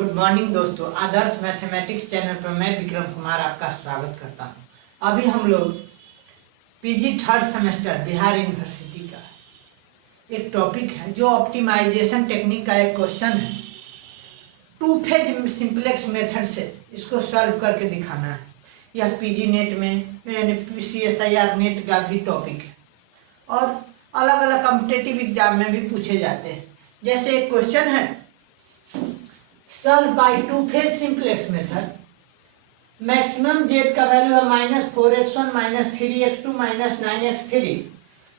Good morning दोस्तों, आदर्श mathematics channel पर मैं विक्रम कुमार आपका स्वागत करता हूं। अभी हम लोग PG third semester Bihar university का एक टॉपिक है जो ऑप्टिमाइजेशन टेक्निक का एक क्वेश्चन है। टू फेज सिंपलेक्स मेथड से इसको सॉल्व करके दिखाना है। यह पीजी नेट में यानी CSIR नेट का भी टॉपिक है और अलग अलग कॉम्पिटिटिव एग्जाम में भी पूछे जाते हैं। जैसे एक क्वेश्चन है, solve by two phase simplex method, maximum Z का वैल्यू है -4x1 -3x2 -9x3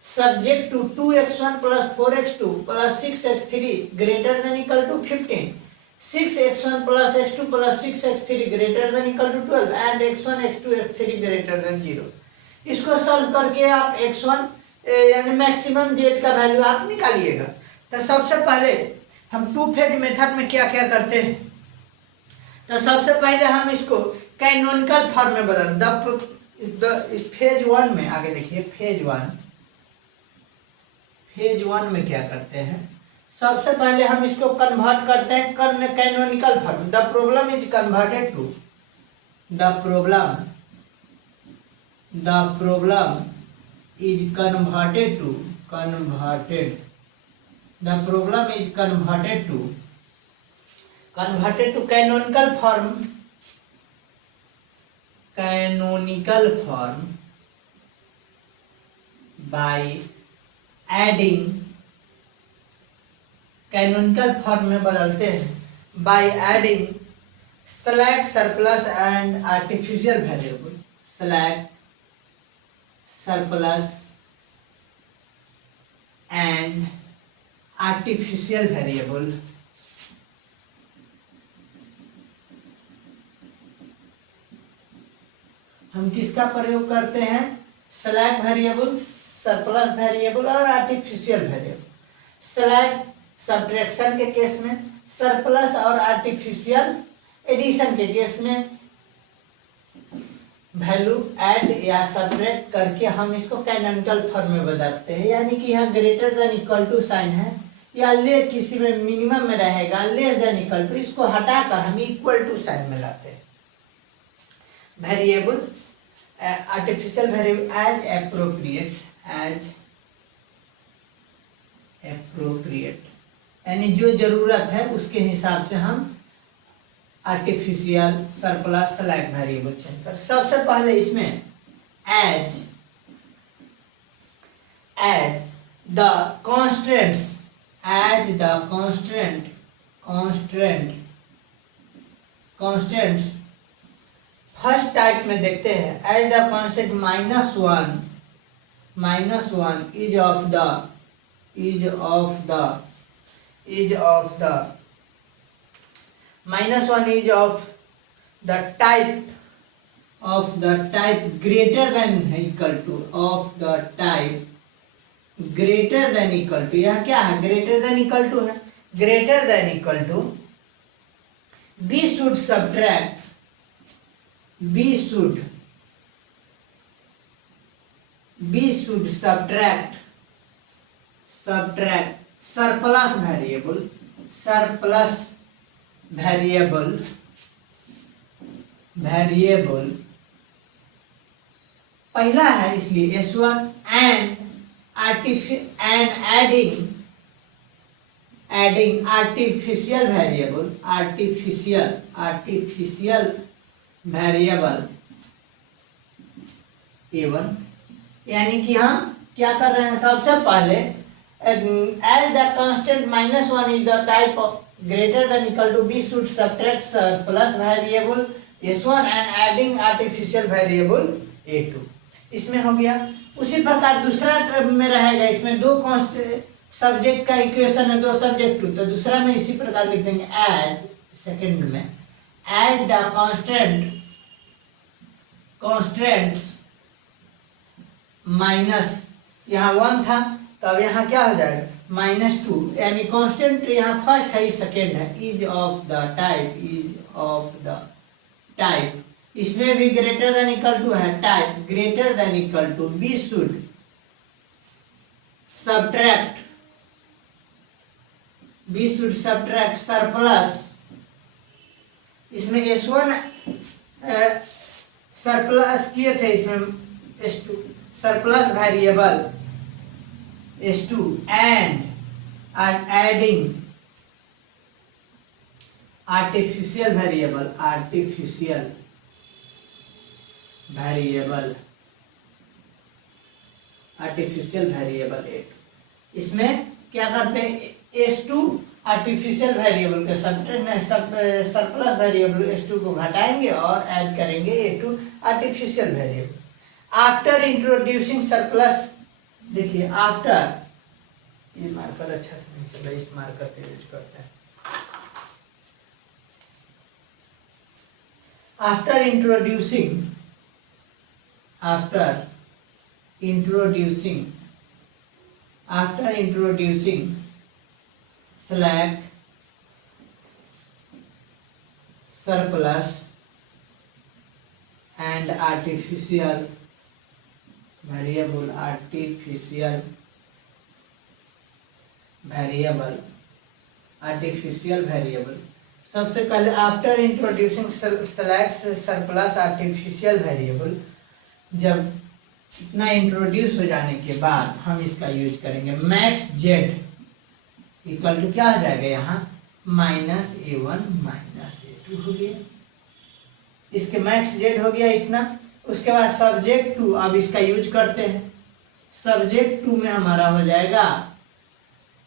subject to 2x1 + 4x2 + 6x3 greater than equal to 15, 6x1 + x2 + 6x3 greater than equal to 12 and x1 x2 x3 greater than 0। इसको solve करके आप x1 यानी maximum Z का value आप निकालिएगा। तो सबसे पहले हम टू फेज मेथड में क्या क्या करते हैं, तो सबसे पहले हम इसको कैनोनिकल फॉर्म में बदल फेज वन में। आगे देखिए फेज वन में क्या करते हैं, सबसे पहले हम इसको कन्वर्ट करते हैं canonical form. The problem is converted to the problem is converted to The problem is converted to canonical form by adding, canonical form में बदलते हैं by adding slack, surplus and artificial variable। slack, surplus and artificial variable. हम किसका प्रयोग करते हैं, slack variable, surplus variable और artificial variable. Slack subtraction के केस में, सरप्लस और आर्टिफिशियल एडिशन के केस में वैल्यू ऐड या सब्ट्रैक्ट करके हम इसको कैनोनिकल फॉर्म में बदलते हैं। यानी कि यहाँ greater than equal to sign है या ले किसी में मिनिमम में रहेगा लेस देन इक्वल टू, इसको हटाकर हम इक्वल टू साइन में लाते हैं। Variable artificial variable as appropriate यानी जो जरूरत है उसके हिसाब से हम artificial, surplus, slack variable change कर। सबसे पहले इसमें as the constants first type में देखते हैं। As the constant -1 is of the -1 is of the type greater than equal to यह क्या है, greater than equal to है, greater than equal to we should subtract surplus variable पहला है इसलिए S1 and adding artificial variable A1। यानी कि हम क्या कर रहे हैं, सबसे पहले as the constant -1 is the type of greater than equal to we should subtract surplus variable S1 and adding artificial variable A2। इसमें हो गया। उसी प्रकार दूसरा टर्म में रहेगा, इसमें दो कांस्टेंट सब्जेक्ट का इक्वेशन है, दो सब्जेक्ट टू, तो दूसरा में इसी प्रकार लिख देंगे एज, सेकंड में एज द कॉन्स्टेंट्स माइनस, यहाँ 1 था तो अब यहाँ क्या हो जाएगा -2, यानी कांस्टेंट यहाँ फर्स्ट है, सेकंड है, इज ऑफ द टाइप। इसमें भी ग्रेटर देन इक्वल टू है, type greater than equal to we should subtract surplus इसमें S1 सरप्लस किए थे, इसमें S2 surplus variable S2 and are adding artificial variable A2। इसमें क्या करते हैं, S2 आर्टिफिशियल वेरिएबल के सरप्लस वेरिएबल S2 को घटाएंगे और ऐड करेंगे A2 artificial variable. After introducing surplus, देखिए आफ्टर, ये मार्कर अच्छा से नहीं चला, इस मार्कर का यूज करते हैं। After introducing slack, surplus and artificial variable सबसे पहले after introducing slack surplus artificial variable, जब इतना इंट्रोड्यूस हो जाने के बाद हम इसका यूज करेंगे। मैक्स जेड इक्वल टू क्या हो जाएगा, यहाँ -A1 -A2 हो गया, इसके मैक्स जेड हो गया इतना। उसके बाद सब्जेक्ट टू, अब इसका यूज करते हैं। सब्जेक्ट टू में हमारा हो जाएगा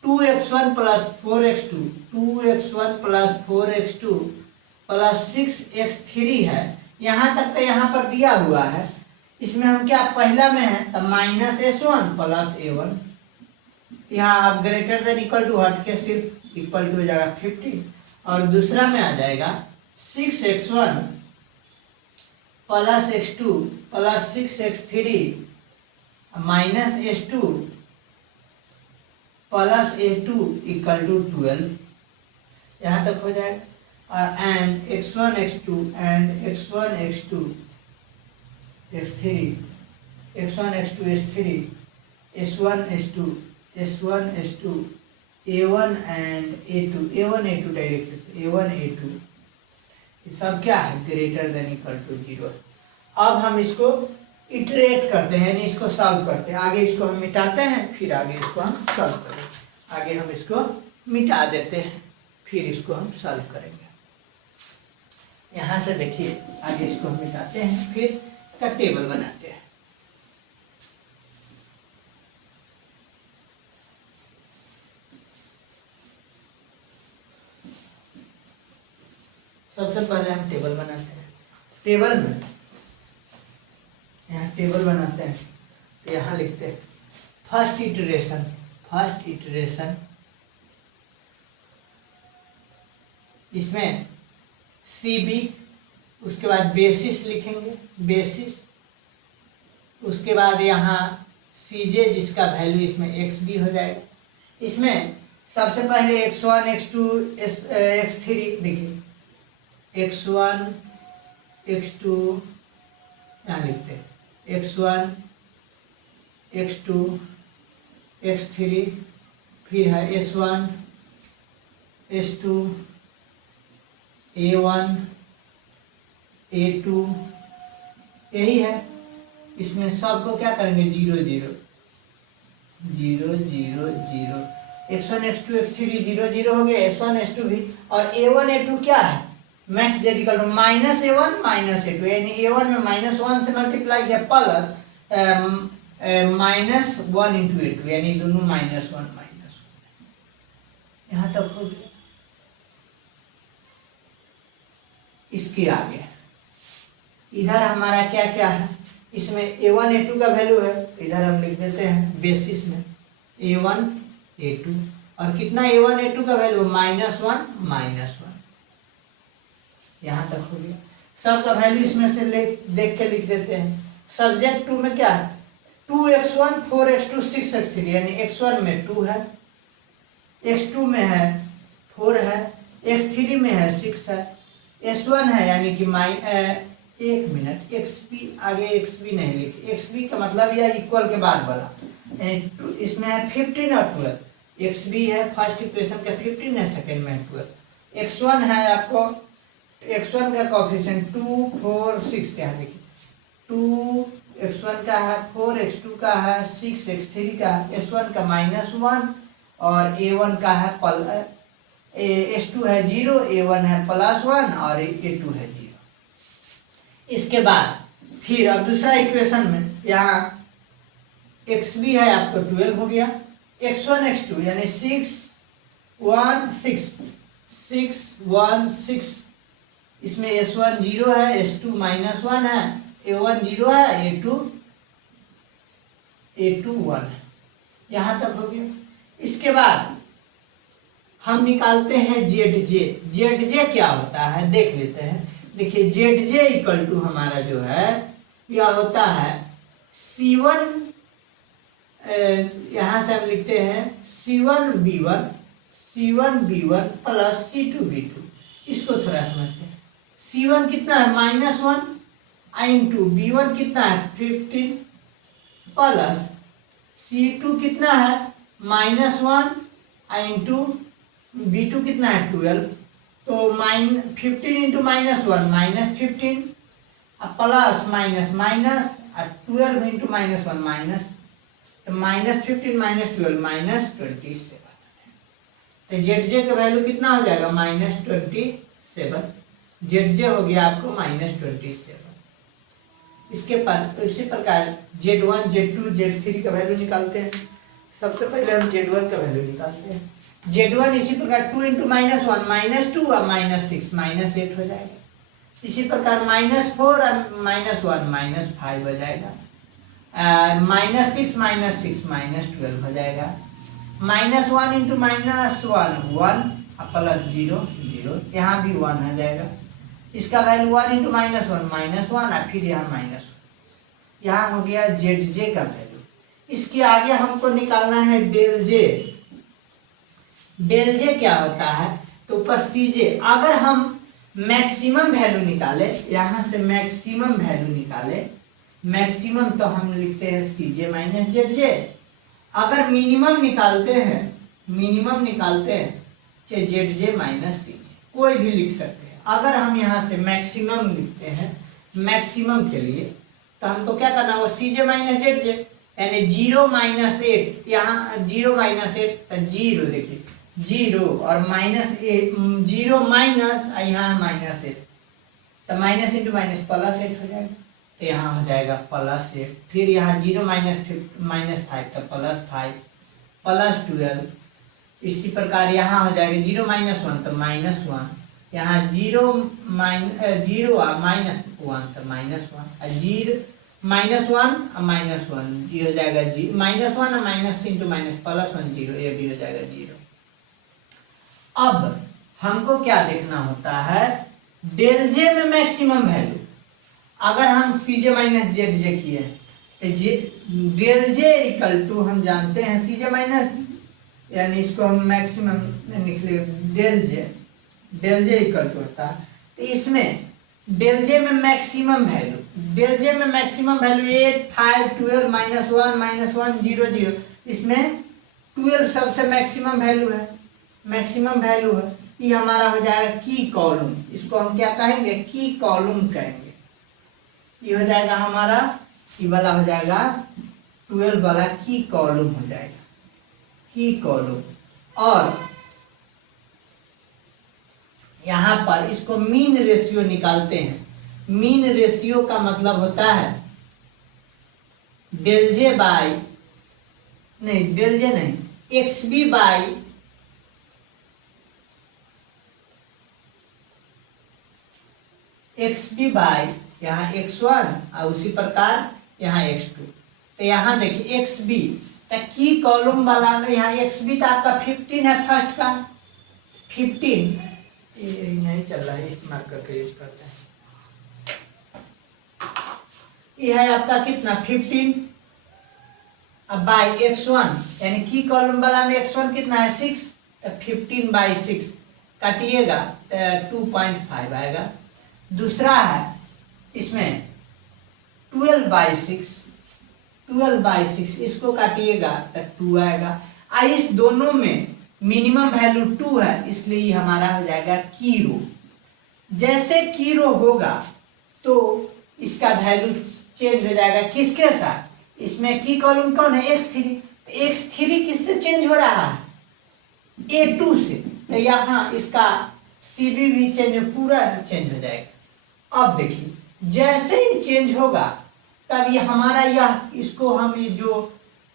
2x1 + 4x2 + 6x3 है। यहाँ तक तो यहाँ पर दिया हुआ है, इसमें हम क्या पहला में है तो -S1 + A1, यहाँ आप ग्रेटर देन इक्वल टू हट के सिर्फ इक्वल टू हो जाएगा 50, और दूसरा में आ जाएगा 6x1 + x2 + 6x3 -S2 + A2 = 12, यहाँ तक हो जाएगा। And x1 x2 and x1 x2 x3 x1 x2 x3 s1 s2 s1 s2 a1 and a1 a2 direct a1 a2 ये सब क्या है, ग्रेटर देन इक्वल टू 0। अब हम इसको इटरेट करते हैं, यानी इसको सॉल्व करते हैं। आगे इसको हम मिटाते हैं, फिर आगे इसको हम सॉल्व करेंगे। आगे हम इसको मिटा देते हैं, फिर इसको हम सॉल्व करेंगे। यहाँ से देखिए, आगे इसको हम मिटाते हैं, फिर इसका टेबल बनाते हैं। सबसे पहले हम टेबल बनाते हैं। टेबल में यहाँ टेबल बनाते हैं, तो यहाँ लिखते हैं फर्स्ट इटरेशन, इसमें CB, उसके बाद बेसिस लिखेंगे, बेसिस, उसके बाद यहाँ CJ जिसका वैल्यू इसमें XB हो जाएगा। इसमें सबसे पहले x1 x2 x3 देखिए, x1 x2 यहाँ लिखते हैं x1 x2 x3, फिर है s1 s2 a1 a2, यही है। इसमें सबको क्या करेंगे 0 0 0 0 0, x1 x2 x3 0 0 हो गया, s1 s2 भी। और a1 a2 क्या है, max Z equal to -A1 -A2, यानी A1 में -1 से मल्टीप्लाई किया प्लस -1 × A2, यानी दोनों -1 -1। यहाँ तक हो गया। इसके आगे इधर हमारा क्या क्या है, इसमें A1 A2 का वैल्यू है, इधर हम लिख देते हैं बेसिस में A1 A2, और कितना A1 A2 का वैल्यू -1 -1। यहाँ तक हो गया। सब का वैल्यू इसमें से देख के लिख देते हैं। सब्जेक्ट टू में क्या है, 2x1 4x2 6x3, यानी x1 में 2 है, x2 में है 4 है, x3 में है 6 है, s1 है यानी कि एक मिनट, xb आगे xb नहीं लिखे, xb का मतलब यह इक्वल के बाद वाला, इसमें है 15 और 12, xb है फर्स्ट इक्वेशन का 15 है, सेकेंड में 12, x1 है आपको x1 का कोएफिशिएंट 2 4 6, यहाँ देखिए 2x1 का है, 4x2 का है, 6x3 का है, s1 का -1 और a1 का है s2 है 0, a1 है +1 और a2 है 0। इसके बाद फिर अब दूसरा इक्वेशन में यहाँ x भी है आपको 12 हो गया, x1 x2 यानी 6 1 6 6 1 6, इसमें s1 0 है, s2 -1 है, a1 0 है, a2 1 है। यहाँ तक हो गया। इसके बाद हम निकालते हैं ZJ क्या होता है देख लेते हैं। देखिए ZJ इक्वल टू हमारा जो है यह होता है C1, यहाँ से हम लिखते हैं C1B1 प्लस C2B2। इसको थोड़ा समझते हैं। C1 कितना है -1 इंटू B1 कितना है 15 प्लस C2 कितना है -1 इंटू B2 कितना है 12, तो 15 into -1 -15 plus minus 12 into -1 minus, तो -15 -12 -27। तो ZJ का वैल्यू कितना हो जाएगा -27। ZJ हो गया आपको -27। इसके बाद इसी प्रकार Z1 Z2 Z3 का वैल्यू निकालते हैं। सबसे पहले हम Z1 का वैल्यू निकालते हैं। Z1 इसी प्रकार 2 इंटू -1 -2 और -6 -8 हो जाएगा। इसी प्रकार -4 और -1 -5 हो जाएगा। -6 -12 हो जाएगा। -1 इंटू -1 1 प्लस 0 0, यहाँ भी 1 हो जाएगा। इसका वैल्यू 1 इंटू -1 और फिर यहाँ -1, यहाँ हो गया ZJ का वैल्यू। इसके आगे हमको निकालना है डेल J क्या होता है, तो ऊपर CJ। अगर हम मैक्सिमम वैल्यू निकाले, यहाँ से मैक्सिमम वैल्यू निकाले, मैक्सिमम तो हम लिखते हैं CJ माइनस ZJ। अगर मिनिमम निकालते हैं चाहे ZJ माइनस CJ, कोई भी लिख सकते हैं। अगर हम यहाँ से मैक्सिमम लिखते हैं, मैक्सिमम के लिए तो हमको क्या करना होगा CJ माइनस ZJ, यानी 0 -8, यहाँ 0 -8 तो 0, देखिए 0 और -8, 0 माइनस यहाँ -8, तो माइनस इंटू माइनस +8 हो जाएगा। तो यहाँ हो जाएगा +8, फिर यहाँ 0 -5 तो +5 +12। इसी प्रकार यहाँ हो जाएगा 0 -1 तो -1, यहाँ 0 और -1 तो -1, 0 -1 और -1 ये हो जाएगा -1 और माइनस इंटू माइनस +1 0, ये भी हो जाएगा 0। अब हमको क्या देखना होता है, डेल J में मैक्सिमम वैल्यू। अगर हम CJ माइनस ZJ किए तो डेल J इक्वल टू हम जानते हैं CJ माइनस, यानी इसको हम मैक्सिमम निकले डेल J इक्वल टू होता है। तो इसमें डेल J में मैक्सिमम वैल्यू, 8 5 12 -1 -1 0 0, इसमें 12 सबसे मैक्सिमम वैल्यू है, ये हमारा हो जाएगा की कॉलम। इसको हम क्या कहेंगे, की कॉलम कहेंगे। ये हो जाएगा हमारा, ये वाला हो जाएगा 12 वाला की कॉलम हो जाएगा, की कॉलम। और यहाँ पर इसको मीन रेशियो निकालते हैं। मीन रेशियो का मतलब होता है डेल J नहीं XB बाई यहाँ x1 और उसी प्रकार यहाँ x2। तो यहाँ देखिए XB तो की कॉलम वाला, यहाँ XB तो आपका 15 है, फर्स्ट का 15, ये नहीं चल रहा है, इस मार्कर का यूज करते हैं। ये है आपका कितना 15, अब बाई x1, यानी की कॉलम वाला में x1 कितना है 6, तो 15/6 काटिएगा तो 2.5 आएगा। दूसरा है इसमें 12/6, इसको काटिएगा तो 2 आएगा। इस दोनों में मिनिमम वैल्यू 2 है, इसलिए हमारा हो जाएगा की रो। जैसे की रो होगा तो इसका वैल्यू चेंज हो जाएगा किसके साथ, इसमें की कॉलम कौन है x3, x3 किससे चेंज हो रहा है A2 से, तो यहाँ इसका CB भी चेंज पूरा चेंज हो जाएगा। अब देखिए जैसे ही चेंज होगा तब ये हमारा यह इसको हम ये जो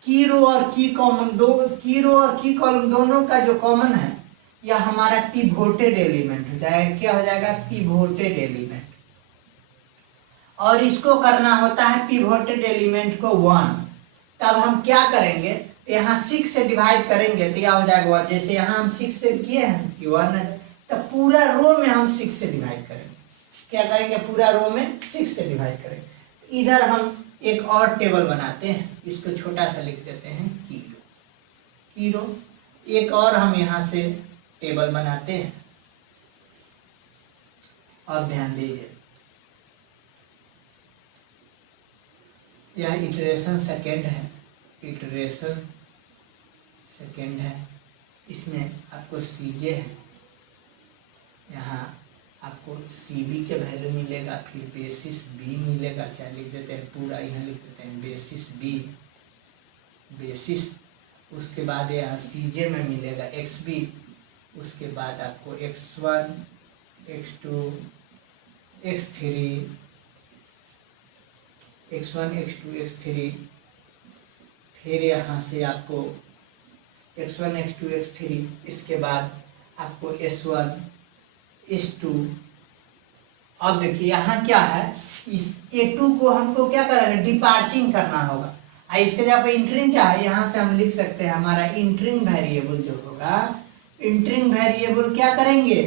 की रो और की कॉमन दो की रो और की कॉलम दोनों का जो कॉमन है यह हमारा पिवोटेड एलिमेंट हो जाएगा। क्या हो जाएगा, पिवोटेड एलिमेंट। और इसको करना होता है पिवोटेड एलिमेंट को 1, तब हम क्या करेंगे, यहाँ 6 से डिवाइड करेंगे तो यह हो जाएगा 1। जैसे यहाँ हम 6 से किए हैं कि 1 है, तब पूरा रो में हम 6 से डिवाइड करेंगे। क्या करेंगे, पूरा रो में 6 से डिवाइड करेंगे। इधर हम एक और टेबल बनाते हैं, इसको छोटा सा लिख देते हैं की रो। एक और हम यहाँ से टेबल बनाते हैं, और ध्यान दीजिए यह इटरेशन सेकेंड है, इटरेशन सेकेंड है। इसमें आपको CJ है, यहाँ आपको CB के वैल्यू मिलेगा, फिर बेसिस B मिलेगा। चाहे लिख देते हैं पूरा, यहाँ लिख देते हैं बेसिस B, बेसिस। उसके बाद यहाँ CJ में मिलेगा XB, उसके बाद आपको X1 X2 X3, X1 X2 X3, फिर यहाँ से आपको X1 X2 X3, इसके बाद आपको S1 S2। अब देखिए यहाँ क्या है, इस A2 को हमको क्या करेंगे, डिपार्चिंग करना होगा। इसके जगह पे इंटरिंग क्या है, यहाँ से हम लिख सकते हैं हमारा इंटरिंग वेरिएबल जो होगा, इंटरिंग वेरिएबल क्या करेंगे,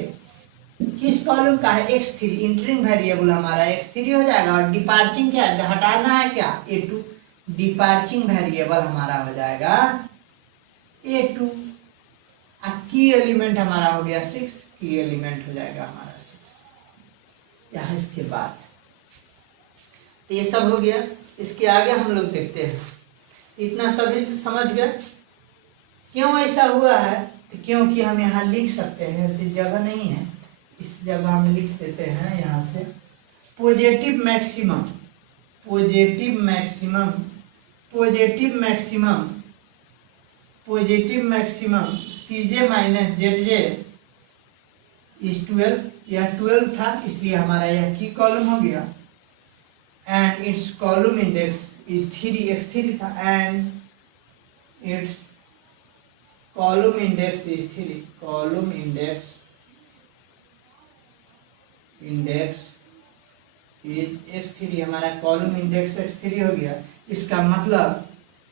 किस कॉलम का है x3, इंटरिंग वेरिएबल हमारा x3 हो जाएगा। और डिपार्चिंग क्या हटाना है, क्या A2, डिपार्चिंग वेरिएबल हमारा हो जाएगा A2। की एलिमेंट हमारा हो गया 6, की एलिमेंट हो जाएगा हमारा 6। यहाँ इसके बाद तो ये सब हो गया। इसके आगे हम लोग देखते हैं, इतना सभी समझ गए। क्यों ऐसा हुआ है, क्योंकि हम यहाँ लिख सकते हैं, ऐसी जगह नहीं है, इस जगह हम लिख देते हैं यहाँ से positive maximum, positive maximum, positive maximum, positive maximum CJ minus ZJ is 12। यह 12 था, इसलिए हमारा यह की कॉलम हो गया। And it's column index is 3, x3 था, and it's column index is 3, column index is x3, हमारा कॉलम इंडेक्स x3 हो गया। इसका मतलब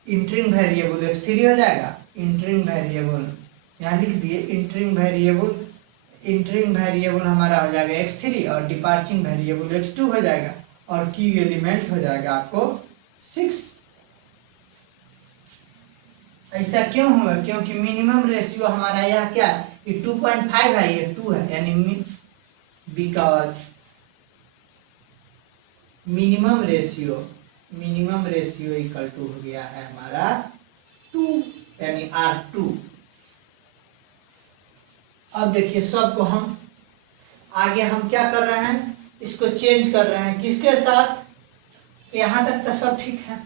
इंटरिंग वेरिएबल x3 हो जाएगा। इंटरिंग वेरिएबल यहाँ लिख दिए, इंटरिंग वेरिएबल हमारा हो जाएगा x3, और डिपार्चिंग वेरिएबल x2 हो जाएगा, और की एलिमेंट हो जाएगा आपको 6। ऐसा क्यों हुआ, क्योंकि मिनिमम रेशियो हमारा यह क्या है, ये 2.5 है, ये 2 है, यानी because minimum ratio equal to हो गया है हमारा 2, यानी R2। अब देखिए सबको हम आगे हम क्या कर रहे हैं, इसको चेंज कर रहे हैं किसके साथ, यहां तक तो सब ठीक है।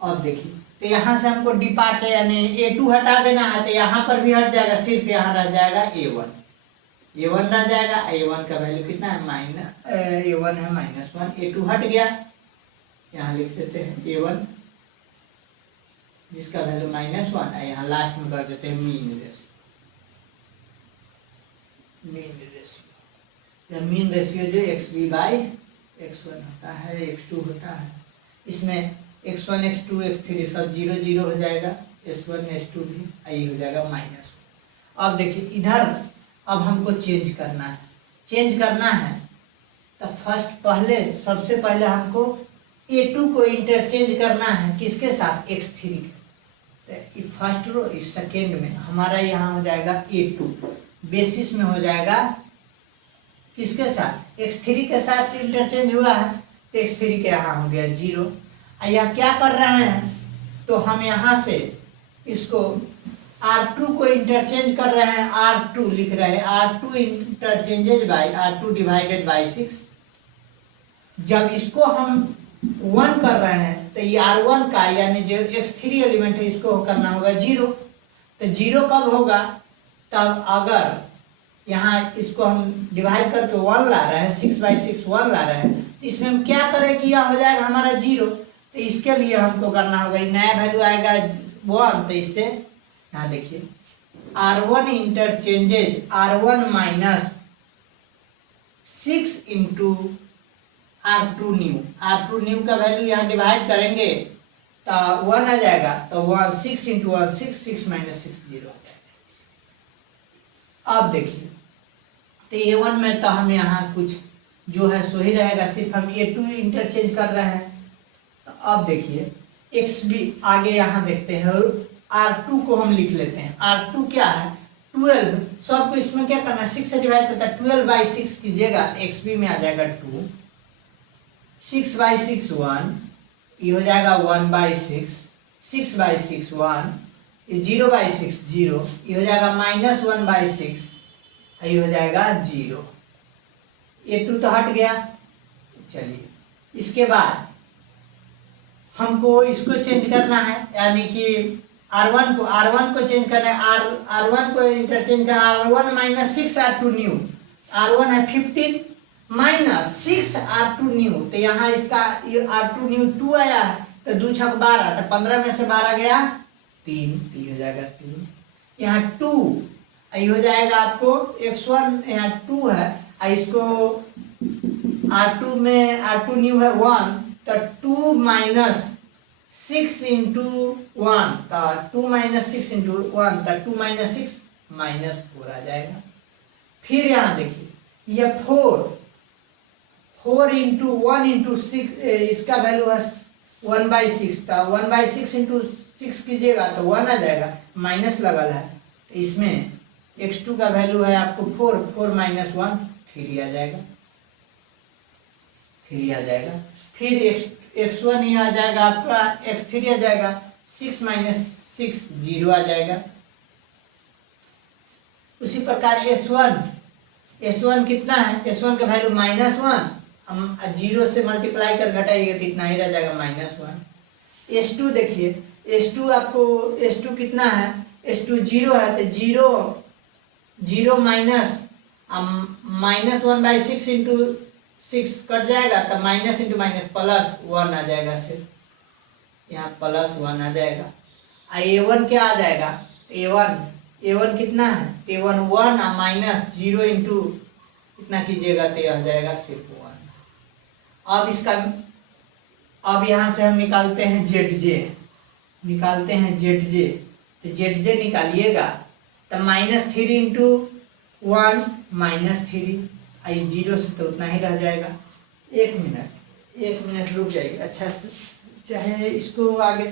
अब देखिए तो यहाँ से हमको डिपार्चर यानी A2 हटा देना है, तो यहाँ पर भी हट जाएगा, सिर्फ यहाँ रह जाएगा A1 रह जाएगा। A1 का वैल्यू कितना है, A1 है -1, A2 हट गया, यहाँ लिख देते हैं A1 जिसका वैल्यू -1 है, यहाँ लास्ट में कर देते हैं मीन रेशियो जो XB/X1 होता है, X2 होता है। इसमें x1 x2 x3 सब 0 0 हो जाएगा, s1 s2 भी आई हो जाएगा -1। अब देखिए इधर अब हमको चेंज करना है तो सबसे पहले हमको A2 को इंटरचेंज करना है किसके साथ, x3 के। तो फर्स्ट रो इस सेकेंड में हमारा यहाँ हो जाएगा A2, बेसिस में हो जाएगा किसके साथ, x3 के साथ इंटरचेंज हुआ है, तो x3 के यहाँ हो गया 0। यह क्या कर रहे हैं, तो हम यहाँ से इसको R2 को इंटरचेंज कर रहे हैं, R2 लिख रहे हैं, R2 interchanges bye R2 divided by 6। जब इसको हम 1 कर रहे हैं तो ये R1 का यानी जो x3 एलिमेंट है इसको करना होगा 0। तो 0 कब होगा? तब अगर यहाँ इसको हम डिवाइड करके 1 ला रहे हैं, 6/6 1 ला रहे हैं, तो इसमें हम क्या करें कि यह हो जाएगा हमारा 0। तो इसके लिए हमको करना होगा, नया वैल्यू आएगा 1। तो इससे यहाँ देखिए R1 interchanges R1 minus 6 into R2 new. R2 new का वैल्यू यहाँ डिवाइड करेंगे तो 1 आ जाएगा। तो 1 6 इंटू 1 6 6 माइनस 6 0 आ जाएगा। अब देखिए तो A1 में तो हम यहाँ कुछ जो है सो ही रहेगा, सिर्फ हम A2 इंटरचेंज कर रहे हैं। तो अब देखिए x भी आगे यहाँ देखते हैं, R2 को हम लिख लेते हैं। R2 क्या है? 12। सबको इसमें क्या करना है? 6 से डिवाइड करता है, 12/6 कीजिएगा, XB में आ जाएगा 2। 6/6 1, ये हो जाएगा 1/6, 6/6 1, ये 0/6 0, ये हो जाएगा -1/6, ये हो जाएगा 0। ये 2 तो हट गया। चलिए इसके बाद हमको इसको चेंज करना है, यानी कि R1 को चेंज करना है। R1 को इंटरचेंज करना है, R1 minus 6 R2 new. R1 है 15 माइनस 6 R2 न्यू। तो यहाँ इसका R2 न्यू 2 आया है, तो 2 छक 12, तो 15 में से 12 गया 3, तो हो जाएगा 3। यहाँ 2 ये हो जाएगा आपको x1, यहाँ 2 है, इसको R2 में R2 न्यू है 1, तो 2 माइनस 6 इंटू 1, तो 2 माइनस 6 इंटू 1, तो 2 माइनस 6 -4 आ जाएगा। फिर यहाँ देखिए ये 4 इंटू 1 इंटू 6, इसका वैल्यू है 1/6, तो 1/6 इंटू 6 कीजिएगा तो 1 आ जाएगा, माइनस लगल है। तो इसमें x2 का वैल्यू है आपको 4 माइनस 1 3 आ जाएगा, 3 आ जाएगा। फिर x1 ये आ जाएगा आपका, x3 आ जाएगा, 6 माइनस 6 0 आ जाएगा। उसी प्रकार S1 कितना है? S1 का वैल्यू -1, हम 0 से मल्टीप्लाई कर घटाइएगा तो इतना ही रह जाएगा -1। S2 देखिए, S2 आपको S2 कितना है? S2 0 है, तो 0 माइनस -1/6 इंटू 6 कट जाएगा, तो माइनस इंटू माइनस +1 आ जाएगा, सिर्फ यहाँ +1 आ जाएगा। A1 क्या आ जाएगा? A1 कितना है? A1 1 माइनस 0 इंटू कितना कीजिएगा तो आ जाएगा सिर्फ 1। अब यहाँ से हम निकालते हैं ZJ, तो ZJ निकालिएगा तो -3 इंटू 1 -3, 0 से तो उतना ही रह जाएगा। 1 मिनट रुक जाइए। अच्छा चाहे इसको आगे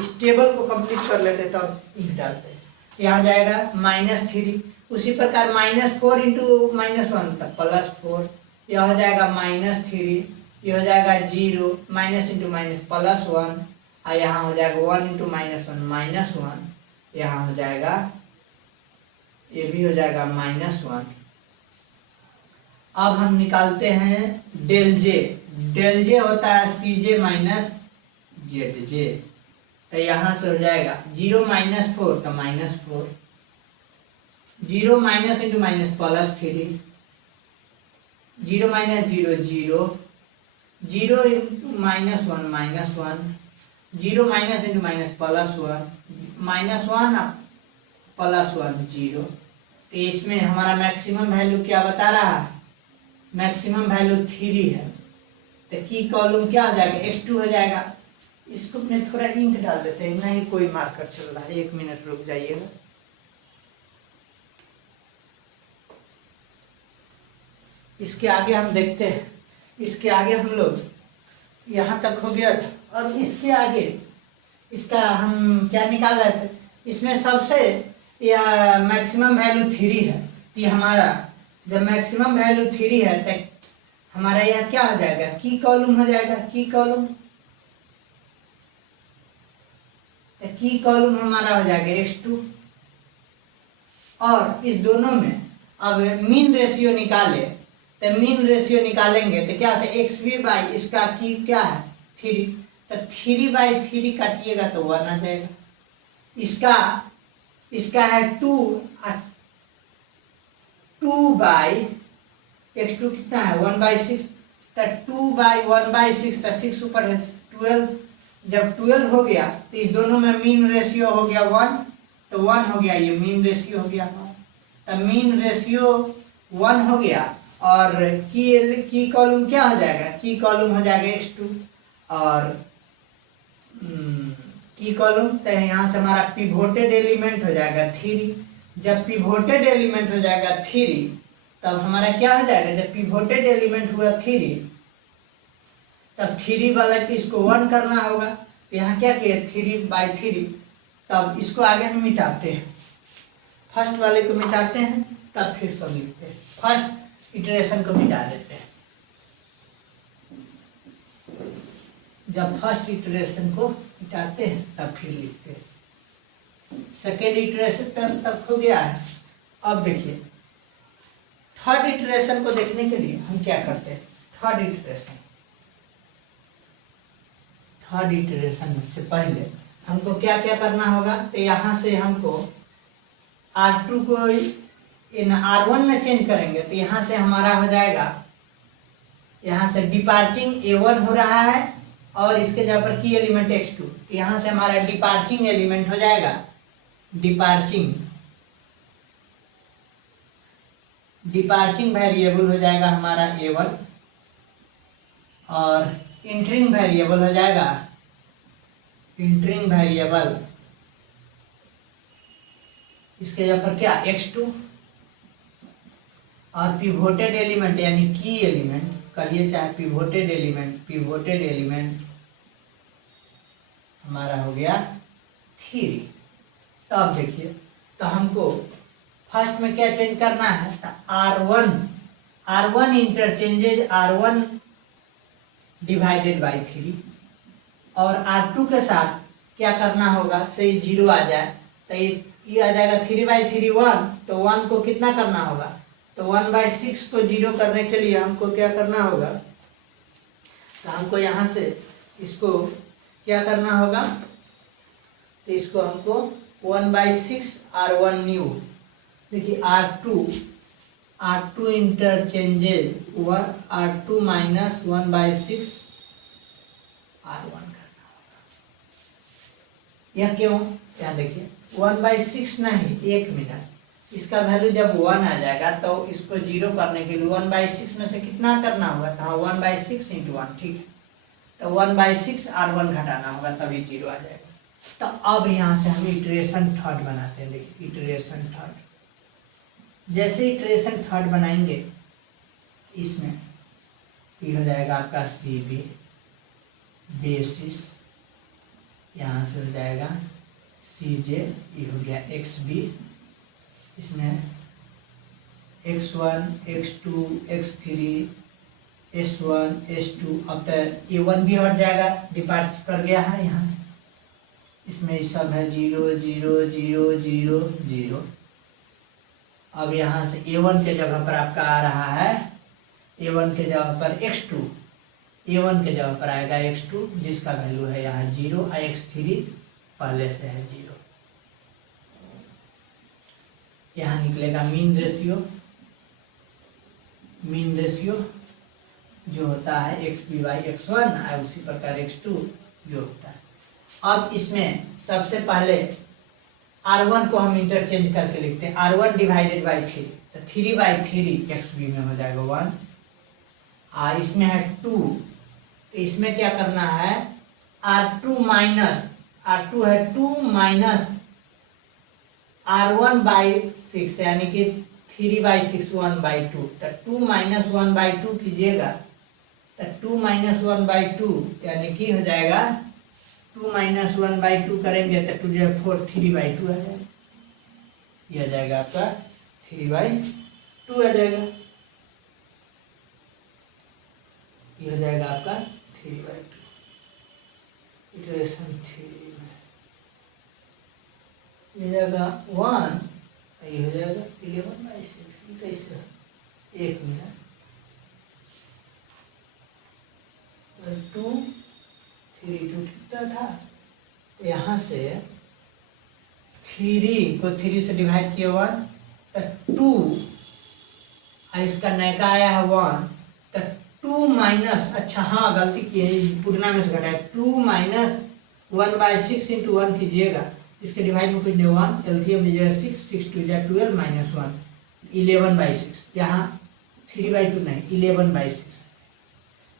इस टेबल को कंप्लीट कर लेते तब डालते हैं। यहाँ जाएगा -3। उसी प्रकार -4 इंटू -1 तक +4, यह हो जाएगा -3, यह हो जाएगा 0, माइनस इंटू माइनस +1, और यहाँ हो जाएगा 1 इंटू -1 -1, यहाँ हो जाएगा, ये भी हो जाएगा -1। अब हम निकालते हैं डेल जे होता है CJ माइनस ZJ। तो यहाँ से हो जाएगा 0 -4 तो -4, 0 minus into minus +3, 0 minus 0 0, 0 into -1 -1, 0 minus into minus +1 -1 +1 0। तो इसमें हमारा मैक्सिमम वैल्यू क्या बता रहा है? मैक्सिमम वैल्यू 3 है। तो की कॉलम क्या हो जाएगा? x2 हो जाएगा। इसको अपने थोड़ा इंक डाल देते हैं, नहीं कोई मार्कर चल रहा है, 1 मिनट रुक जाइएगा। इसके आगे हम देखते हैं, इसके आगे हम लोग यहाँ तक हो गया था, और इसके आगे इसका हम क्या निकाल रहे थे? इसमें सबसे यह मैक्सिमम वैल्यू 3 है। ये हमारा जब मैक्सिमम वैल्यू 3 है तो हमारा यह क्या हो जाएगा? की कॉलम हो जाएगा। की कॉलम हमारा हो जाएगा x2, और इस दोनों में अब मीन रेशियो निकाले, तो मीन रेशियो निकालेंगे तो क्या होता है XB बाई इसका की क्या है 3, तो 3/3 काटिएगा तो 1 आ जाएगा। इसका है 2 2/x2 कितना है 1/6, तो 2/1/6, तो 6 ऊपर है 12। जब 12 हो गया तो इस दोनों में मीन रेशियो हो गया 1, तो 1 हो गया, ये मीन रेशियो हो गया। तो मीन रेशियो 1 हो गया, और की कॉलम क्या हो जाएगा, की कॉलम हो जाएगा x2, और की कॉलम तो यहाँ से हमारा पिवोटेड एलिमेंट हो जाएगा 3। जब पिवोटेड एलिमेंट हो जाएगा 3, तब हमारा क्या हो जाएगा, जब पिवोटेड एलिमेंट हुआ 3, तब 3 वाला की इसको 1 करना होगा। तो यहाँ क्या किया 3/3, तब इसको आगे हम मिटाते हैं, फर्स्ट वाले को मिटाते हैं, तब फिर सब लिखते हैं, फर्स्ट इटरेशन को मिटा देते हैं। जब फर्स्ट इटरेशन को मिटाते हैं तब फिर लिखते हैं, सेकेंड इटरेशन तब हो गया है। अब देखिए थर्ड इटरेशन को देखने के लिए हम क्या करते हैं, थर्ड इटरेशन से पहले हमको क्या क्या करना होगा, तो यहाँ से हमको R2 को इन R1 में चेंज करेंगे, तो यहाँ से हमारा हो जाएगा, यहाँ से डिपार्चिंग A1 हो रहा है, और इसके जगह पर की एलिमेंट x2, यहाँ से हमारा डिपार्चिंग एलिमेंट हो जाएगा, डिपार्चिंग वेरिएबल हो जाएगा हमारा A1, और इंटरिंग वेरिएबल हो जाएगा, इसके जगह पर क्या x2, और पिवोटेड एलिमेंट यानी की एलिमेंट कहिए चाहे पिवोटेड एलिमेंट हमारा हो गया 3। तो अब देखिए, तो हमको फर्स्ट में क्या चेंज करना है, तो R1 interchanges R1 divided by 3, और R2 के साथ क्या करना होगा, तो ये 0 आ जाए, तो ये आ जाएगा 3/3 1, तो 1 को कितना करना होगा, तो 1/6 को 0 करने के लिए हमको क्या करना होगा, तो हमको यहाँ से इसको क्या करना होगा, तो इसको हमको 1/6 R1 न्यू, देखिए R2 interchanges R2 minus 1/6 R1 करना होगा। यह क्यों, यहाँ देखिए 1/6 नहीं, 1 मिनट, इसका वैल्यू जब 1 आ जाएगा तो इसको 0 करने के लिए 1/6 में से कितना करना होगा, तो 1/6 × 1, ठीक है, तो 1/6 R1 घटाना होगा, तभी 0 आ जाएगा। तो अब यहाँ से हम इटरेशन थर्ड बनाते हैं, देखिए इटरेशन थर्ड, जैसे इटरेशन थर्ड बनाएंगे इसमें ये हो जाएगा आपका CB बेसिस, यहाँ से हो जाएगा CJ, ये हो गया XB, इसमें x1 x2 x3 s1 s2, अब तो A1 भी हट जाएगा, डिपार्ट कर गया है यहाँ से, इसमें सब है 0 0 0 0 0। अब यहाँ से A1 के जगह पर आपका आ रहा है, A1 के जगह पर x2, A1 के जगह पर आएगा x2, जिसका वैल्यू है यहाँ 0, और x3 पहले से है 0। यहाँ निकलेगा मीन रेशियो जो होता है XB/X1, और उसी प्रकार x2 जो होता है। अब इसमें सबसे पहले R1 को हम इंटरचेंज करके लिखते हैं, R1 डिवाइडेड बाई 3, तो 3/3 XB में हो जाएगा 1, और इसमें है 2, तो इसमें क्या करना है, R2 है 2 माइनस R1/6, यानी कि 3/6 1/2, तो 2 माइनस 1/2 कीजिएगा, तो 2 माइनस 1/2 यानी कि हो जाएगा 2 माइनस 1/2 करेंगे तो 2 4 3/2 आ जाएगा, ये आ जाएगा आपका 3/2 आ जाएगा, ये हो जाएगा आपका 3/2 इटरेशन 3 में। ये जाएगा 1, ये हो जाएगा 11/6। ये कैसे है? 1 मिनट। 2 3 2 कितना था? यहाँ से 3 को 3 से डिवाइड किया 1, तो 2, इसका नयका आया है 1, तो 2 माइनस, अच्छा हाँ गलती की है, पूर्णा में से घटाया, 2 माइनस 1/6 इंटू 1 कीजिएगा, इसके डिवाइड में कुछ नहीं, 1 एलसीएम लीजिएगा 6, 6 2 जा 12 माइनस 1 11/6। यहाँ 3/2 नहीं, 11/6,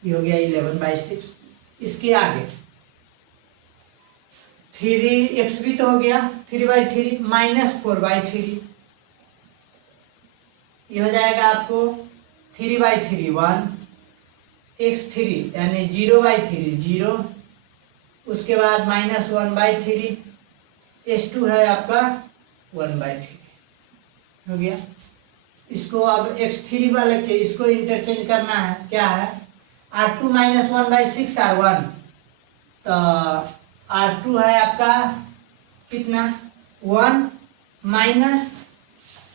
ये हो गया 11/6। इसके आगे 3x भी तो हो गया 3/3 माइनस 4/3, ये हो जाएगा आपको 3/3 1, x3 यानी 0/3 0, उसके बाद माइनस 1/3, s2 है आपका 1/3 हो गया। इसको अब x3 वाले के इसको इंटरचेंज करना है, क्या है r2 माइनस 1/6 r1, तो r2 है आपका कितना 1 माइनस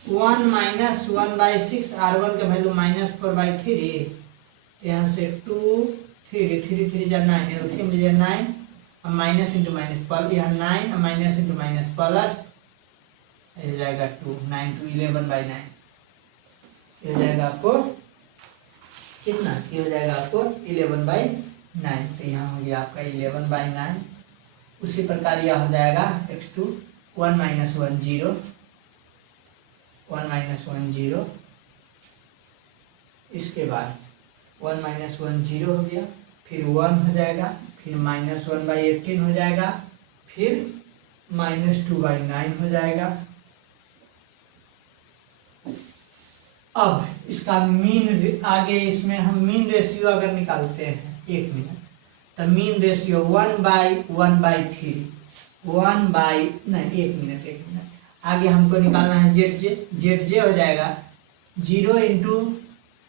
1/6 r1 का वैल्यू माइनस 4/3, यहाँ से 2 3 3 3 जा 9, एलसीएम लीजिए 9, अब माइनस इंटू माइनस प्लस, यहाँ 9 माइनस इंटू माइनस प्लस, ये जाएगा 2, 9 2 11/9, ये हो जाएगा आपको कितना, ये हो जाएगा आपको 11/9, तो यहाँ हो गया आपका 11/9। उसी प्रकार यह हो जाएगा x2 1 माइनस 1 0, 1 माइनस 1 0, इसके बाद 1 माइनस 1 0 हो गया, फिर 1 हो जाएगा, फिर माइनस 1/18 हो जाएगा, फिर माइनस 2/9 हो जाएगा। अब इसका मीन, आगे इसमें हम मीन रेशियो अगर निकालते हैं 1 मिनट, तो मीन रेशियो 1/1/3 1 मिनट आगे हमको निकालना है जेड हो जाएगा 0 इंटू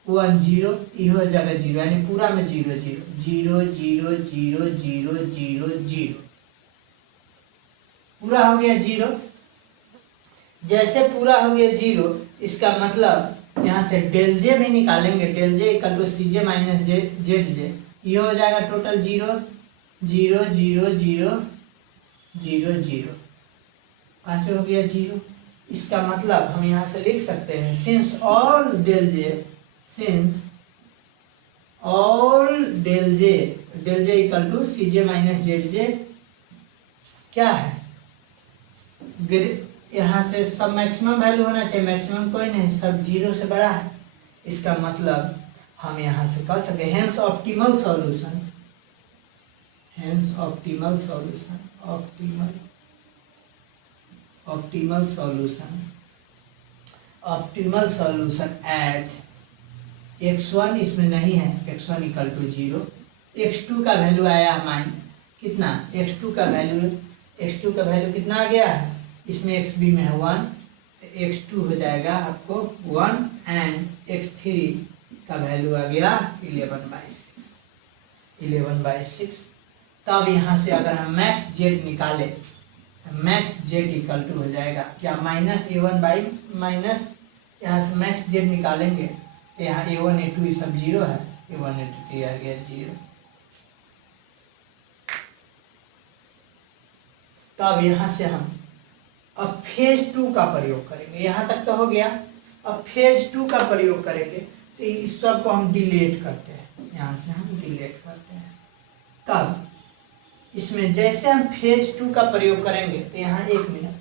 1 0, ये हो जाएगा 0, यानी पूरा में 0 0 0 0 0 0 0 0, पूरा हो गया 0। जैसे पूरा हो गया 0, इसका मतलब यहाँ से डेल जे भी निकालेंगे, del J equal to C J minus Z J, ये हो जाएगा टोटल 0 0 0 0 0 0, पांचों हो गया 0। इसका मतलब हम यहाँ से लिख सकते हैं since all del J equal to C J minus Z J क्या है, यहाँ से सब मैक्सिमम वैल्यू होना चाहिए, मैक्सिमम कोई नहीं, सब 0 से बड़ा है। इसका मतलब हम यहाँ से कर सकते हैं hence optimal solution as x1 इसमें नहीं है, x1 इक्वल टू 0, x2 का वैल्यू आया कितना, x2 का वैल्यू कितना आ गया है, इसमें xb में है 1, तो x2 हो जाएगा आपको 1 एंड x3 का वैल्यू आ गया 11/6। तब यहाँ से अगर हम मैक्स जेड निकाले, मैक्स जेड इक्वल टू हो जाएगा क्या माइनस a1 यहाँ से मैक्स जेड निकालेंगे, यहाँ a1 a2 ये सब 0 है, a1 a2 आ गया 0। तब यहाँ से हम अब फेज 2 का प्रयोग करेंगे, यहाँ तक तो हो गया। अब फेज 2 का प्रयोग करेंगे तो इस सब को हम डिलीट करते हैं, यहाँ से हम डिलीट करते हैं। तब इसमें जैसे हम फेज 2 का प्रयोग करेंगे तो यहाँ 1 मिनट,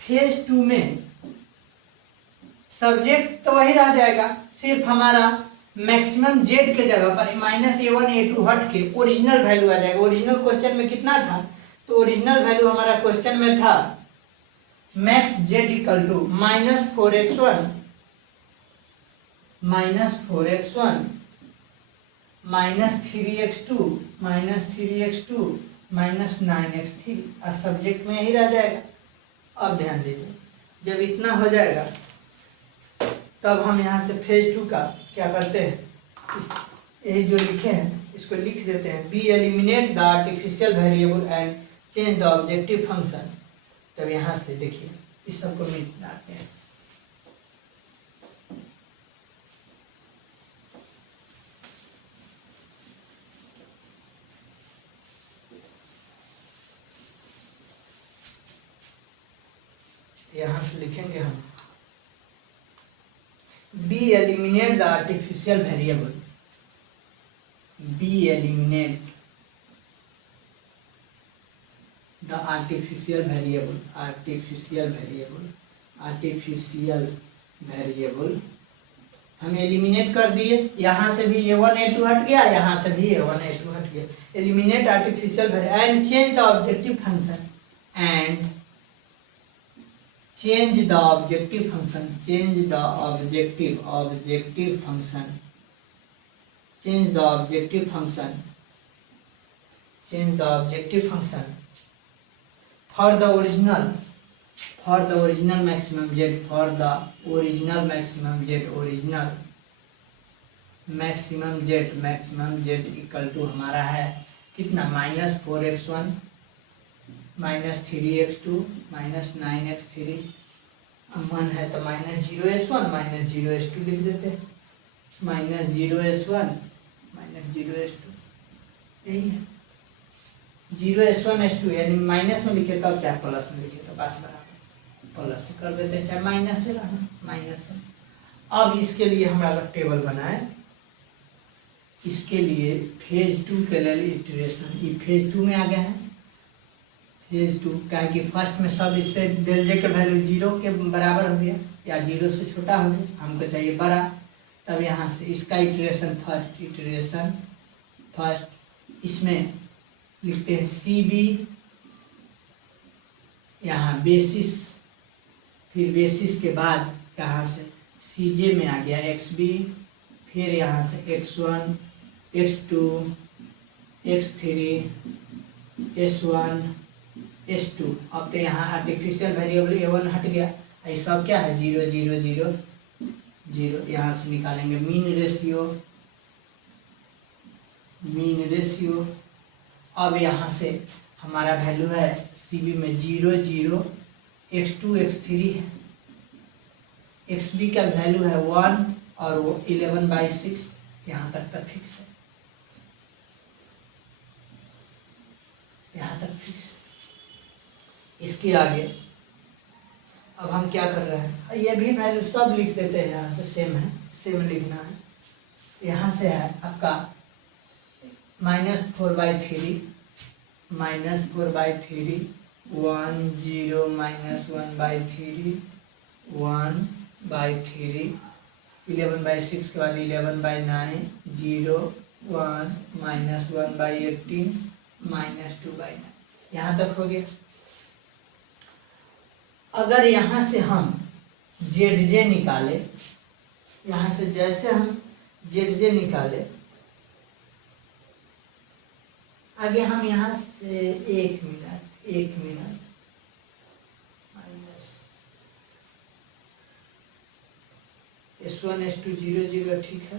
फेज 2 में सब्जेक्ट तो वही रह जाएगा, सिर्फ हमारा मैक्सिमम जेड के जगह पर माइनस a1 a2 हट के ओरिजिनल वैल्यू आ जाएगा। ओरिजिनल क्वेश्चन में कितना था, तो ओरिजिनल वैल्यू हमारा क्वेश्चन में था max Z equal to -4x1 -3x2 -9x3, और सब्जेक्ट में यही रह जाएगा। अब ध्यान दीजिए, जब इतना हो जाएगा तब हम यहाँ से फेज 2 का क्या करते हैं, यही जो लिखे हैं इसको लिख देते हैं, be eliminate the artificial variable and change the objective function. तब यहाँ से देखिए इस सबको मिटाते हैं। यहाँ से लिखेंगे हम be eliminate the artificial variable, be eliminate the artificial variable, artificial variable, artificial variable हम एलिमिनेट कर दिए। यहाँ से भी a1 a2 हट गया, यहाँ से भी a1 a2 हट गया। Eliminate artificial variable and change the objective function, and change the objective function, change the objective function, change the objective function, change the objective function for the original maximum z, for the original maximum z, original maximum z equal to हमारा है कितना, -4x1 -3x2 -9x3, मन है तो -0s1 -0s2 लिख देते हैं, -0s1 -0s2 यही है। 0s1 s2 यानी माइनस में लिखे तब क्या प्लस में लिखे तो बात बराबर, प्लस से कर देते हैं चाहे माइनस से रहना, माइनस से। अब इसके लिए हम अगर टेबल बनाए, इसके लिए फेज 2 के लिए इटरेशन, ये फेज 2 में आ गया है, फेज 2 क्या है कि फर्स्ट में सब इससे डेल जे के वैल्यू 0 के बराबर हो गया या 0 से छोटा हो गया, हमको चाहिए बड़ा। तब यहाँ से इसका इटरेशन फर्स्ट, इटरेशन फर्स्ट, इसमें लिखते हैं सी बी, यहाँ बेसिस, फिर बेसिस के बाद यहाँ से सी जे में आ गया एक्स बी, फिर यहाँ से x1 x2 x3 s1 s2। अब तो यहाँ आर्टिफिशियल वेरिएबल a1 हट गया, ये सब क्या है 0 0 0 0। यहाँ से निकालेंगे मीन रेशियो। अब यहाँ से हमारा वैल्यू है सी बी में 0 0 x2 x3 है, एक्स बी का वैल्यू है 1 और वो 11/6, यहाँ तक का फिक्स है, यहाँ तक फिक्स। इसके आगे अब हम क्या कर रहे हैं, ये भी वैल्यू सब लिख देते हैं, यहाँ से सेम है, सेम लिखना है। यहाँ से है आपका -4/3 1 0 -1/3 1/3 11/6 के बाद 11/9 0 1 -1/18 -2/9, यहाँ तक हो गया। अगर यहाँ से हम ZJ निकाले, यहाँ से जैसे हम ZJ निकाले, आगे हम यहाँ से 1 मिनट S1 S2 0 0 ठीक है,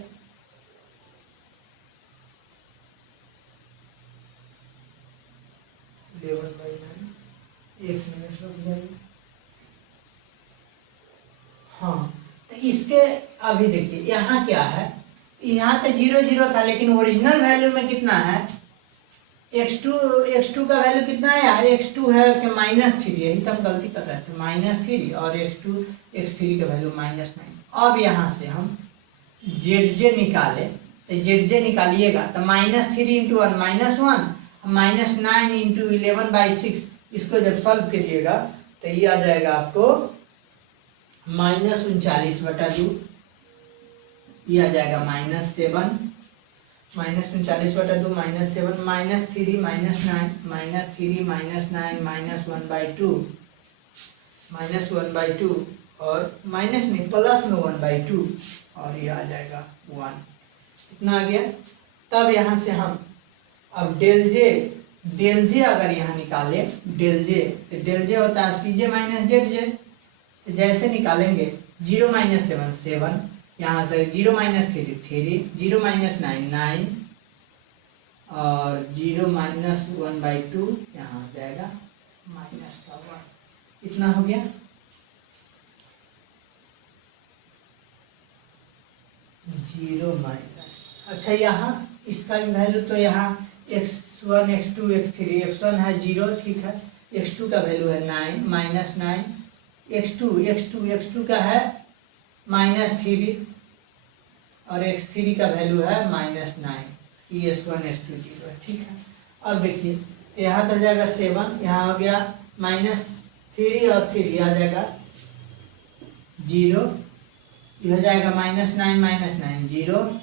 एक मिनट रुक जाइए। हाँ, तो इसके अभी देखिए यहाँ क्या है, यहाँ तो 0 0 था, लेकिन ओरिजिनल वैल्यू में कितना है, x2 का वैल्यू कितना है, x2 है कि -3, यही तो हम गलती कर रहे थे, -3 और x2 x3 का वैल्यू -9। अब यहाँ से हम ZJ निकाले, तो ZJ निकालिएगा तो -3 × 1 -1 -9 × 11/6, इसको जब सॉल्व कीजिएगा तो ये आ जाएगा आपको -39/2, ये आ जाएगा -7 -39/2 -7 -3 -9 -3 -1/2 और माइनस में प्लस में 1/2 और ये आ जाएगा 1, इतना आ गया। तब यहाँ से हम अब डेल जे अगर यहाँ निकाले, डेल जे होता है CJ - ZJ, तो जैसे निकालेंगे 0 - 7 7, यहाँ से 0 - 3 3, 0 - 9 9 और 0 - 1/2, यहाँ आ जाएगा -1। इतना हो गया, 0 माइनस, अच्छा यहाँ इसका वैल्यू तो यहाँ x1 x2 x3, x1 है 0, ठीक है, x2 का वैल्यू है 9 माइनस 9, x2 का है -3 और x3 का वैल्यू है -9, ये s1 s2 0 है, ठीक है। अब देखिए यहाँ तो जाएगा 7, यहाँ हो गया -3 और 3 आ जाएगा 0, ये हो जाएगा -9 0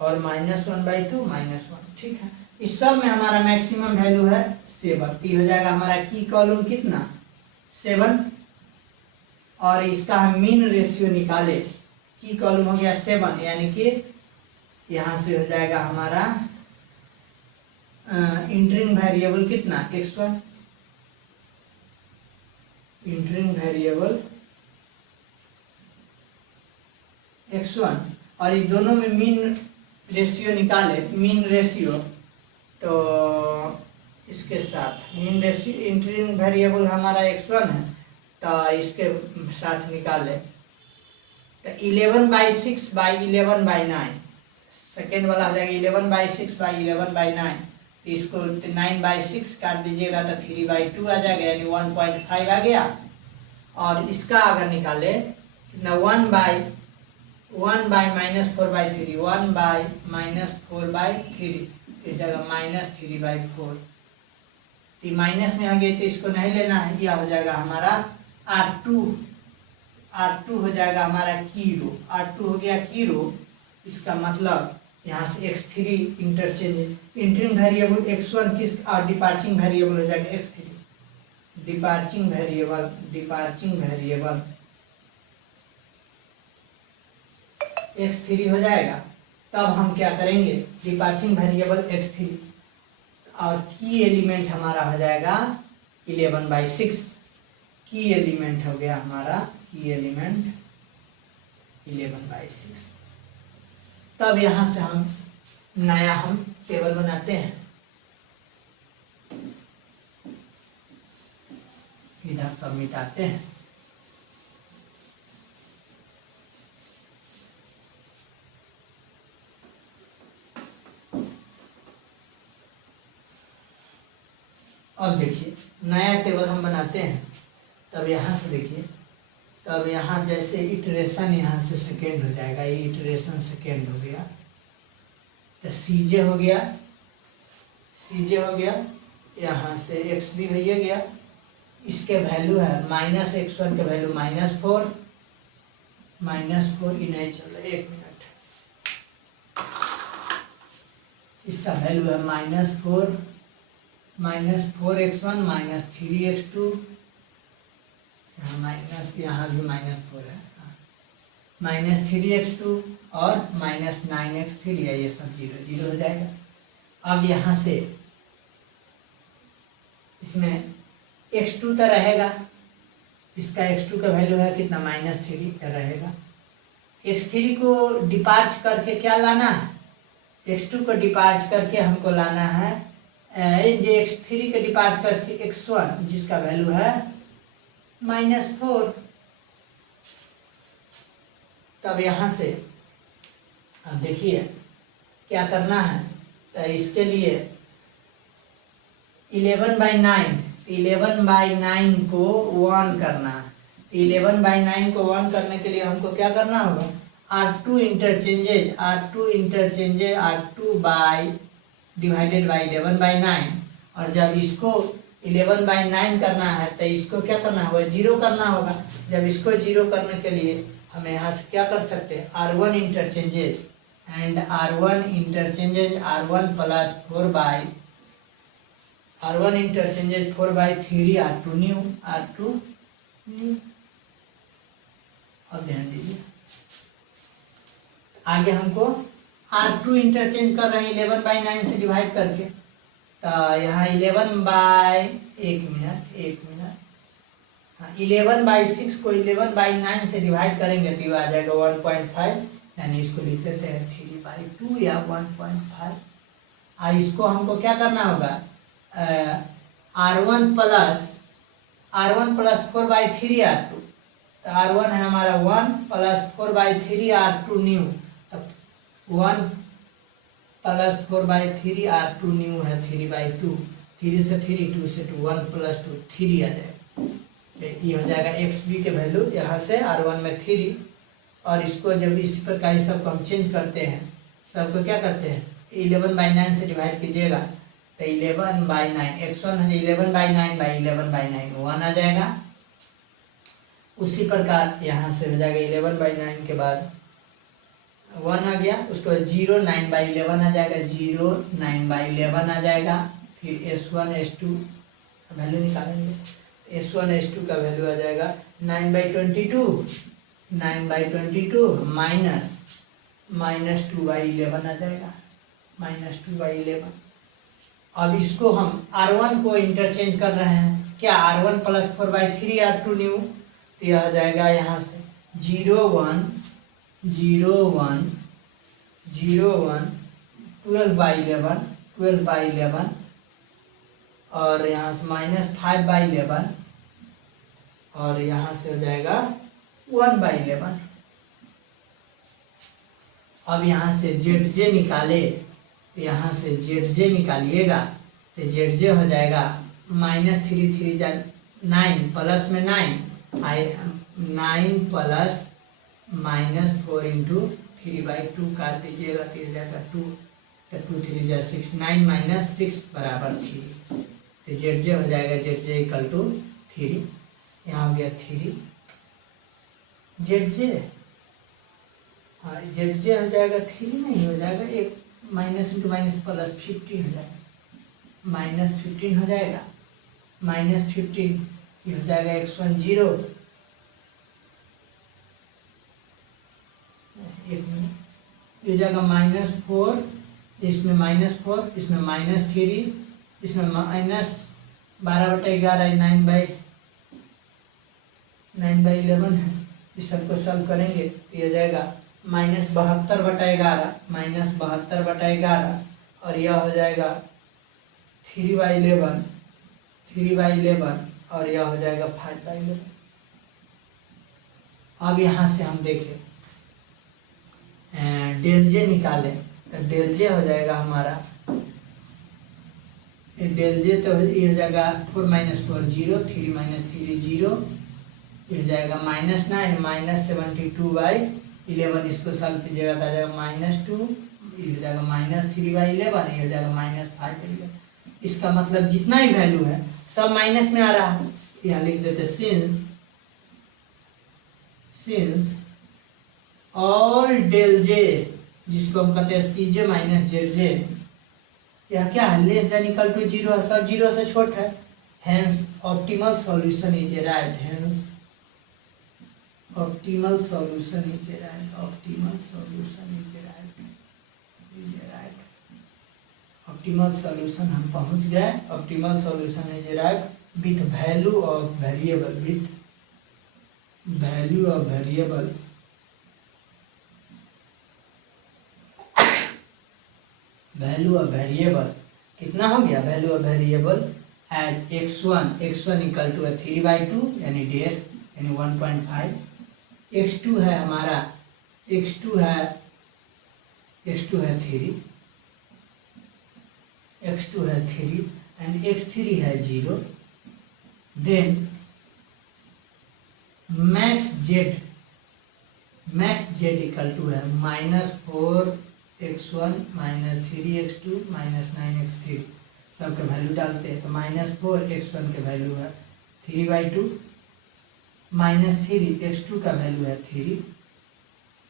और -1/2 -1, ठीक है। इस सब में हमारा मैक्सिमम वैल्यू है 7, ये हो जाएगा हमारा की कॉलम कितना 7, और इसका हम मीन रेशियो निकाले, की कॉलम हो गया 7, यानी कि यहाँ से हो जाएगा हमारा इंटरिंग वेरिएबल कितना x1, इंटरिंग वेरिएबल x1, और इस दोनों में मीन रेशियो निकाले, मीन रेशियो, तो इसके साथ मीन रेशियो इंटरिंग वेरिएबल हमारा x1 है, तो इसके साथ निकाले तो 11/6/11/9, सेकेंड वाला हो जाएगा 11/6/11/9, तो इसको 9/6 काट दीजिएगा तो 3/2 आ जाएगा, यानी 1.5 आ गया। और इसका अगर निकाले कितना 1/-4/3, 1/-4/3, इस जगह -3/4, तो माइनस में आ गई तो इसको नहीं लेना है, यह हो जाएगा हमारा R2 हो जाएगा हमारा की रो, R2 हो गया की रो, इसका मतलब यहाँ से x3 interchange, entering variable x1 किस और डिपार्चिंग वेरिएबल हो जाएगा x3, डिपार्चिंग वेरिएबल x3 हो जाएगा। तब हम क्या करेंगे, डिपार्चिंग वेरिएबल x3 और की एलिमेंट हमारा हो जाएगा 11/6, की एलिमेंट हो गया हमारा, की एलिमेंट 11/6। तब यहाँ से हम नया टेबल बनाते हैं, इधर सब मिटाते हैं, अब देखिए नया टेबल हम बनाते हैं। तब यहाँ से देखिए, तब यहाँ जैसे इटरेशन यहाँ से सेकेंड हो जाएगा, ये इटरेशन सेकेंड हो गया, तो सीजे हो गया, यहाँ से एक्स भी हो गया, इसके वैल्यू है -x1 का वैल्यू -4, ये नहीं चल रहा, 1 मिनट, इसका वैल्यू है -4x1 -3x2, यहाँ माइनस, यहाँ भी -4 है, -3x2 और -9x3, ये सब 0 हो जाएगा। अब यहाँ से इसमें x2 तो रहेगा, इसका x2 का वैल्यू है कितना -3 रहेगा, x3 को डिपार्च करके क्या लाना है, x2 को डिपार्च करके हमको लाना है जो x3 के डिपार्च करके x1 जिसका वैल्यू है -4। तब यहाँ से अब देखिए क्या करना है, तो इसके लिए 11/9 को 1 करना है, 11/9 को 1 करने के लिए हमको क्या करना होगा, R2 interchanges R2 divided by 11/9, और जब इसको 11/9 करना है तो इसको क्या करना होगा, 0 करना होगा। जब इसको 0 करने के लिए हम यहाँ से क्या कर सकते हैं, R1 interchanges R1 plus 4/R1 interchanges 4/3 R2 new. अब ध्यान दीजिए, आगे हमको R2 इंटरचेंज कर रहे हैं 11/9 से डिवाइड करके, तो यहाँ 11/6 को 11/9 से डिवाइड करेंगे तो ये आ जाएगा 1.5, यानी इसको लिख देते हैं 3/2 या 1.5। इसको हमको क्या करना होगा, R1 plus R1 plus 4/3 R2, तो R1 है हमारा 1 प्लस 4/3 R2 न्यू, तो 1 प्लस 4/3 R2 न्यू है 3/2, 3 से 3, 2 से 2, 1 प्लस 2 3 आ जाएगा। ये हो जाएगा XB के वैल्यू यहाँ से R1 में 3, और इसको जब इसी प्रकार सबको हम चेंज करते हैं, सबको क्या करते हैं 11/9 से डिवाइड कीजिएगा, तो 11/9 x1 है 11/9 1 आ जाएगा। उसी प्रकार यहाँ से हो जाएगा 11/9 के बाद 1 आ गया, उसके बाद 0 9/11 आ जाएगा, 0 9/11 आ जाएगा। फिर S1 S2 वैल्यू निकालेंगे, S1 S2 का वैल्यू आ जाएगा 9/22 माइनस 2/11 आ जाएगा, माइनस 2/11। अब इसको हम R1 को इंटरचेंज कर रहे हैं, क्या R1 प्लस 4/3 R2 न्यू, तो यह आ जाएगा यहाँ से 0 1 0 1 0 1 12/11 और यहाँ से माइनस 5/11 और यहाँ से हो जाएगा 1/11। अब यहाँ से ZJ निकाले, तो यहाँ से ZJ निकालिएगा, तो ZJ हो जाएगा -3 3 9 प्लस में 9 प्लस -4 इंटू 3/2 काट दीजिएगा, तो जाएगा 2, तो 2 3 जा 6, 9 - 6 बराबर 3, तो ZJ हो जाएगा ZJ इक्वल टू 3, यहाँ हो गया 3 ZJ, हाँ ZJ हो जाएगा 3 नहीं हो जाएगा, एक माइनस इंटू माइनस प्लस 15 हो जाएगा, -15 हो जाएगा, -15 ये हो जाएगा x1 0, एक मिनट, ये जाएगा -4, इसमें -4, इसमें -3, इसमें -12/11 9/11 है, इस सबको सॉल्व करेंगे तो ये जाएगा -72/11 और यह हो जाएगा 3/11 और यह हो जाएगा 5/11। अब यहाँ से हम देखें डेल जे निकालें, तो डेल जे हो जाएगा हमारा, डेल जे तो ये हो जाएगा 4 - 4 0, 3 - 3 0, ये हो जाएगा -9 -72/11, इसको सॉल्व कीजिएगा तो आ जाएगा -2, ये हो जाएगा -3/11, ये हो जाएगा -5/11। इसका मतलब जितना ही वैल्यू है सब माइनस में आ रहा है, यहाँ लिख देते सिंस ऑल डेल जे, जिसको हम कहते हैं CJ - ZJ, यह क्या है लेस देन इक्वल टू 0 है, सब 0 से छोटा है, hence optimal solution is arrived, hence optimal solution is arrived, optimal solution is arrived, optimal solution हम पहुंच गए, optimal solution is arrived with value of variable, with value of variable कितना हो गया, value of variable as x1 equal to 3/2 यानी 1.5 यानी 1.5, x2 है हमारा, x2 है 3 एंड x3 है 0, then max z equal to है -4x1 -3x2 -9x3, सबके वैल्यू डालते हैं, तो -4x1 के वैल्यू है 3/2, -3x2 का वैल्यू है 3,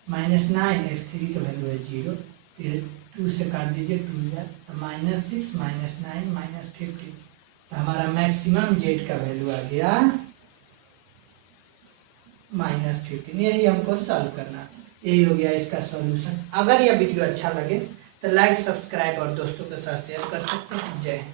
-9x3 का वैल्यू है 0, फिर 2 से काट दीजिए 2 जाए, तो -6 -9 -15, तो हमारा मैक्सिमम जेड का वैल्यू आ गया -15। यही हमको सॉल्व करना, यही हो गया इसका सॉल्यूशन। अगर यह वीडियो अच्छा लगे तो लाइक सब्सक्राइब और दोस्तों के साथ शेयर कर सकते हैं। जय हिंद।